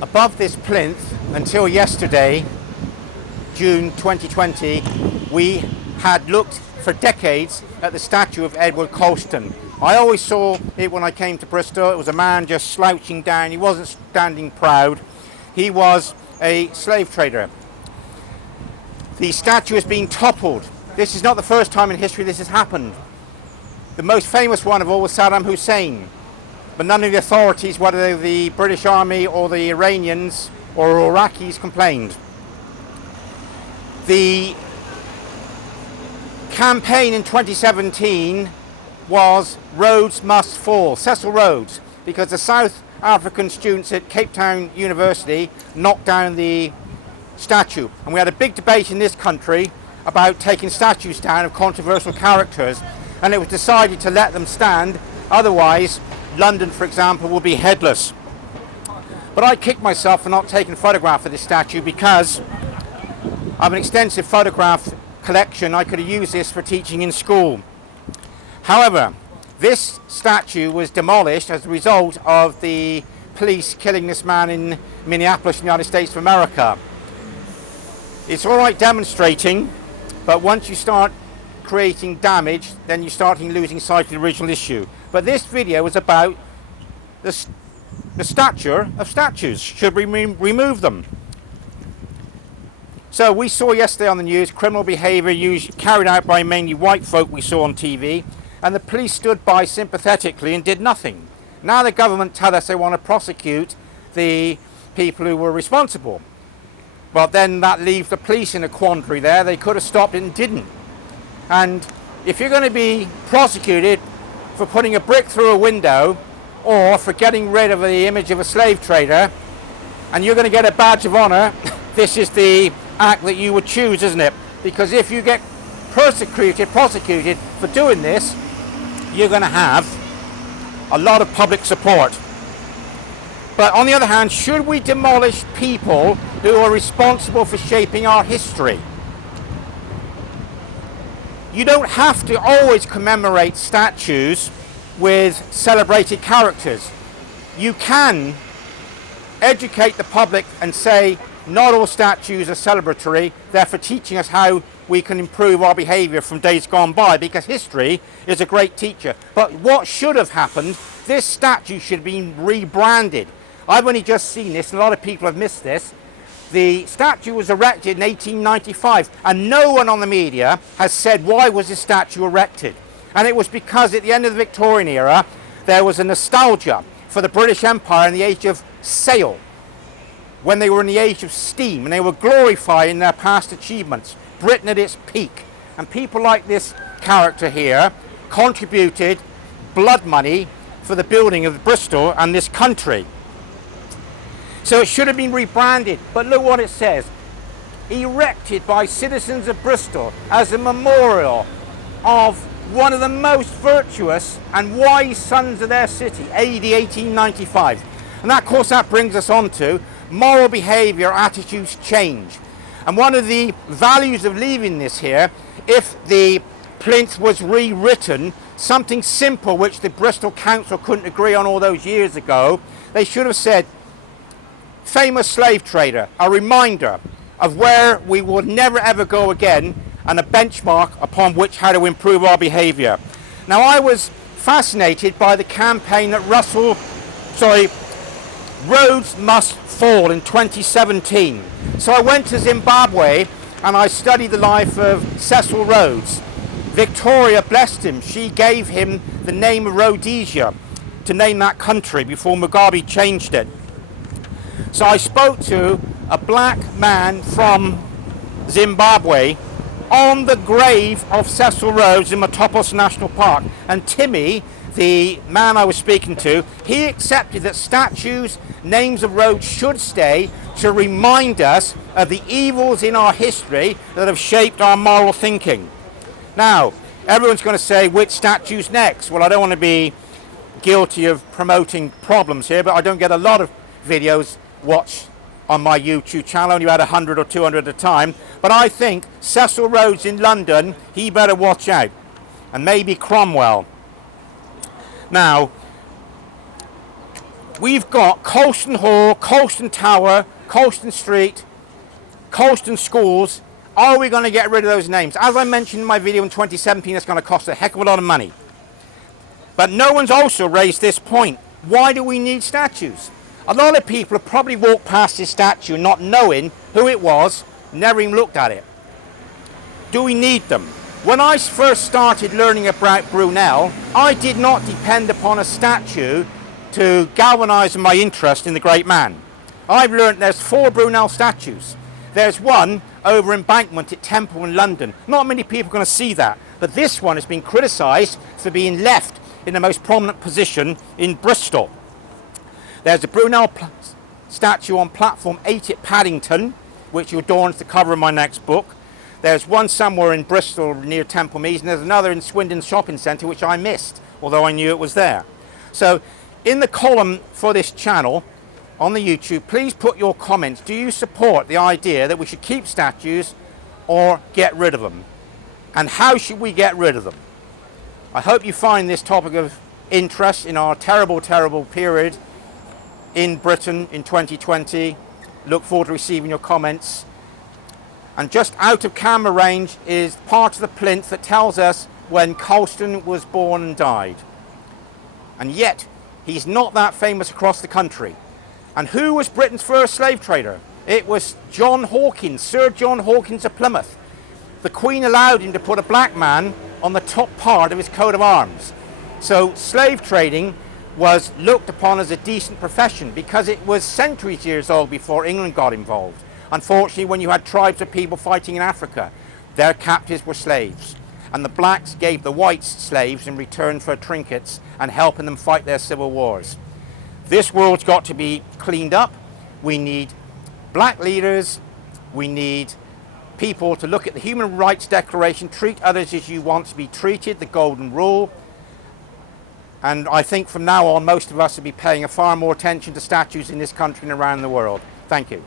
Above this plinth, until yesterday, June 2020, we had looked for decades at the statue of Edward Colston. I always saw it when I came to Bristol. It was a man just slouching down. He wasn't standing proud. He was a slave trader. The statue has been toppled. This is not the first time in history this has happened. The most famous one of all was Saddam Hussein. But none of the authorities, whether the British Army or the Iranians or Iraqis, complained. The campaign in 2017 was Rhodes Must Fall, Cecil Rhodes, because the South African students at Cape Town University knocked down the statue. And we had a big debate in this country about taking statues down of controversial characters, and it was decided to let them stand, otherwise London, for example, will be headless. But I kicked myself for not taking a photograph of this statue because I have an extensive photograph collection. I could have used this for teaching in school. However, this statue was demolished as a result of the police killing this man in Minneapolis, in the United States of America. It's all right demonstrating, but once you start creating damage, then you're starting losing sight of the original issue. But this video is about the stature of statues. Should we remove them? So we saw yesterday on the news criminal behaviour carried out by mainly white folk we saw on TV, and the police stood by sympathetically and did nothing. Now the government tell us they want to prosecute the people who were responsible. But then that leaves the police in a quandary there. They could have stopped it and didn't. And if you're going to be prosecuted for putting a brick through a window or for getting rid of the image of a slave trader, and you're going to get a badge of honour, this is the act that you would choose, isn't it? Because if you get prosecuted for doing this, you're going to have a lot of public support. But on the other hand, should we demolish people who are responsible for shaping our history? You don't have to always commemorate statues with celebrated characters. You can educate the public and say not all statues are celebratory, therefore teaching us how we can improve our behaviour from days gone by, because history is a great teacher. But what should have happened, this statue should have been rebranded. I've only just seen this, and a lot of people have missed this. The statue was erected in 1895, and no one on the media has said why was this statue erected. And it was because at the end of the Victorian era, there was a nostalgia for the British Empire in the age of sail, when they were in the age of steam, and they were glorifying their past achievements, Britain at its peak. And people like this character here contributed blood money for the building of Bristol and this country. So it should have been rebranded, but look what it says. Erected by citizens of Bristol as a memorial of one of the most virtuous and wise sons of their city, AD 1895. And that, of course, that brings us on to moral behaviour, attitudes change. And one of the values of leaving this here, if the plinth was rewritten, something simple which the Bristol Council couldn't agree on all those years ago, they should have said, famous slave trader, a reminder of where we would never ever go again, and a benchmark upon which how to improve our behaviour. Now, I was fascinated by the campaign that Rhodes Must Fall in 2017. So I went to Zimbabwe and I studied the life of Cecil Rhodes. Victoria blessed him. She gave him the name of Rhodesia to name that country before Mugabe changed it. So I spoke to a black man from Zimbabwe on the grave of Cecil Rhodes in Toppled National Park. And Timmy, the man I was speaking to, he accepted that statues, names of roads should stay to remind us of the evils in our history that have shaped our moral thinking. Now, everyone's going to say, which statue's next? Well, I don't want to be guilty of promoting problems here, but I don't get a lot of videos watched on my YouTube channel. I only had 100 or 200 at a time. But I think Cecil Rhodes in London, he better watch out. And maybe Cromwell. Now, We've got Colston Hall, Colston Tower, Colston Street, Colston Schools. Are we going to get rid of those names? As I mentioned in my video in 2017, it's going to cost a heck of a lot of money. But no one's also raised this point. Why do we need statues? A lot of people have probably walked past this statue not knowing who it was, never even looked at it. Do we need them? When I first started learning about Brunel, I did not depend upon a statue to galvanise my interest in the great man. I've learned there's 4 Brunel statues. There's one over Embankment at Temple in London. Not many people are going to see that, but this one has been criticised for being left in the most prominent position in Bristol. There's a Brunel statue on platform 8 at Paddington, which adorns the cover of my next book. There's one somewhere in Bristol near Temple Meads, and there's another in Swindon Shopping Centre, which I missed, although I knew it was there. So in the column for this channel on the YouTube, please put your comments. Do you support the idea that we should keep statues or get rid of them? And how should we get rid of them? I hope you find this topic of interest in our terrible, terrible period in Britain in 2020. Look forward to receiving your comments. And just out of camera range is part of the plinth that tells us when Colston was born and died. And yet, he's not that famous across the country. And who was Britain's first slave trader? It was John Hawkins, Sir John Hawkins of Plymouth. The Queen allowed him to put a black man on the top part of his coat of arms. So slave trading was looked upon as a decent profession because it was centuries years old before England got involved. Unfortunately, when you had tribes of people fighting in Africa, their captives were slaves. And the blacks gave the whites slaves in return for trinkets and helping them fight their civil wars. This world's got to be cleaned up. We need black leaders. We need people to look at the Human Rights Declaration, treat others as you want to be treated, the golden rule. And I think from now on, most of us will be paying far more attention to statues in this country and around the world. Thank you.